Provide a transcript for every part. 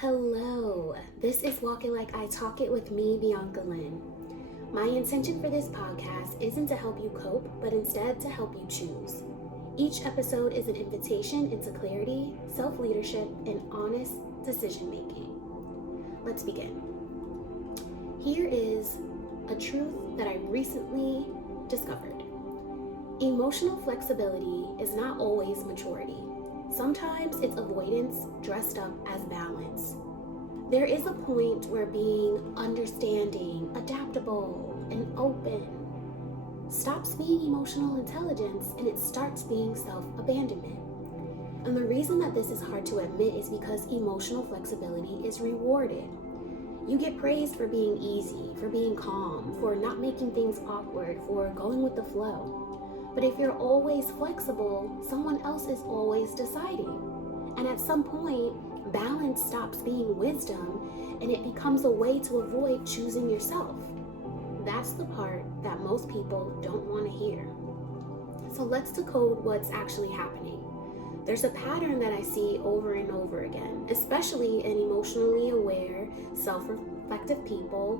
Hello, this is Walking Like I Talk It with me, Bianca Lynn. My intention for this podcast isn't to help you cope, but instead to help you choose. Each episode is an invitation into clarity, self-leadership, and honest decision-making. Let's begin. Here is a truth that I recently discovered. Emotional flexibility is not always maturity. Sometimes it's avoidance dressed up as balance. There is a point where being understanding, adaptable, and open stops being emotional intelligence and it starts being self-abandonment. And the reason that this is hard to admit is because emotional flexibility is rewarded. You get praised for being easy, for being calm, for not making things awkward, for going with the flow. But if you're always flexible, someone else is always deciding. And at some point, balance stops being wisdom and it becomes a way to avoid choosing yourself. That's the part that most people don't want to hear. So let's decode what's actually happening. There's a pattern that I see over and over again, especially in emotionally aware, self-reflective people,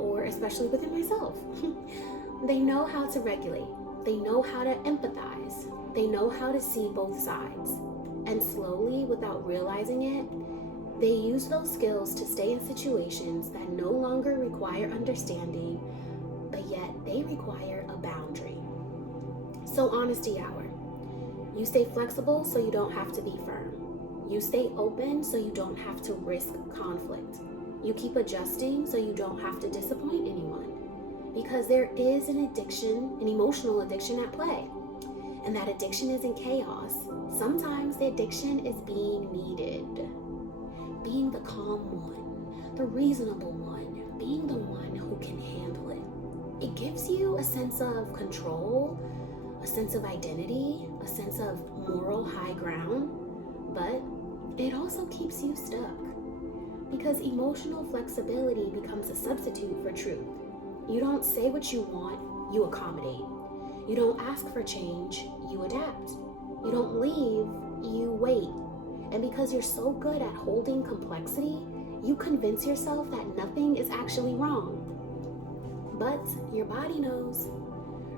or especially within myself. They know how to regulate. They know how to empathize. They know how to see both sides. And slowly, without realizing it, they use those skills to stay in situations that no longer require understanding, but yet they require a boundary. So honesty hour. You stay flexible so you don't have to be firm. You stay open so you don't have to risk conflict. You keep adjusting so you don't have to disappoint anyone. Because there is an addiction, an emotional addiction at play. And that addiction isn't chaos. Sometimes the addiction is being needed. Being the calm one, the reasonable one, being the one who can handle it. It gives you a sense of control, a sense of identity, a sense of moral high ground, but it also keeps you stuck. Because emotional flexibility becomes a substitute for truth. You don't say what you want, you accommodate. You don't ask for change, you adapt. You don't leave, you wait. And because you're so good at holding complexity, you convince yourself that nothing is actually wrong. But your body knows.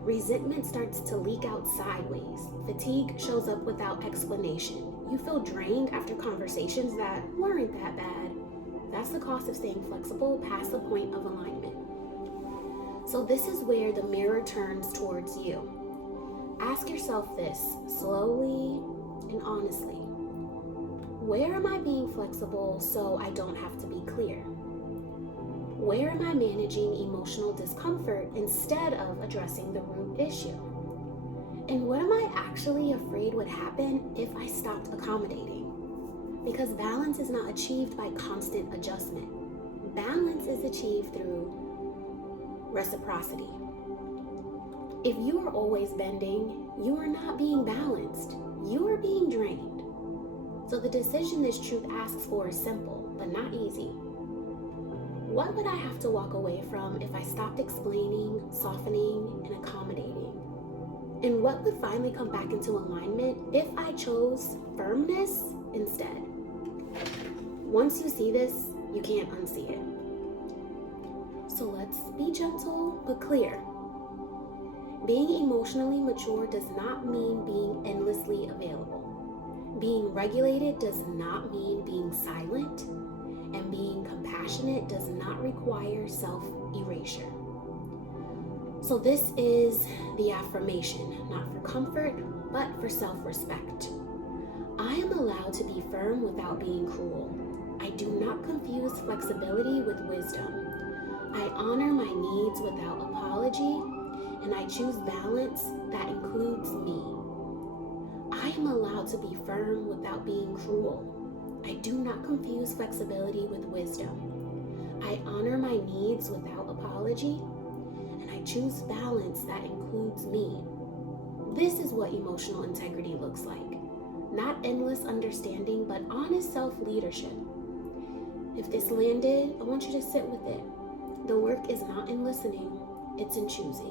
Resentment starts to leak out sideways. Fatigue shows up without explanation. You feel drained after conversations that weren't that bad. That's the cost of staying flexible past the point of alignment. So this is where the mirror turns towards you. Ask yourself this slowly and honestly. Where am I being flexible so I don't have to be clear? Where am I managing emotional discomfort instead of addressing the root issue? And what am I actually afraid would happen if I stopped accommodating? Because balance is not achieved by constant adjustment. Balance is achieved through reciprocity. If you are always bending, you are not being balanced. You are being drained. So the decision this truth asks for is simple, but not easy. What would I have to walk away from if I stopped explaining, softening, and accommodating? And what would finally come back into alignment if I chose firmness instead? Once you see this, you can't unsee it. So let's be gentle but clear. Being emotionally mature does not mean being endlessly available. Being regulated does not mean being silent. And being compassionate does not require self-erasure. So this is the affirmation, not for comfort, but for self-respect. I am allowed to be firm without being cruel. I do not confuse flexibility with wisdom. I honor my needs without apology, and I choose balance that includes me. I am allowed to be firm without being cruel. I do not confuse flexibility with wisdom. I honor my needs without apology, and I choose balance that includes me. This is what emotional integrity looks like. Not endless understanding, but honest self-leadership. If this landed, I want you to sit with it. The work is not in listening, it's in choosing.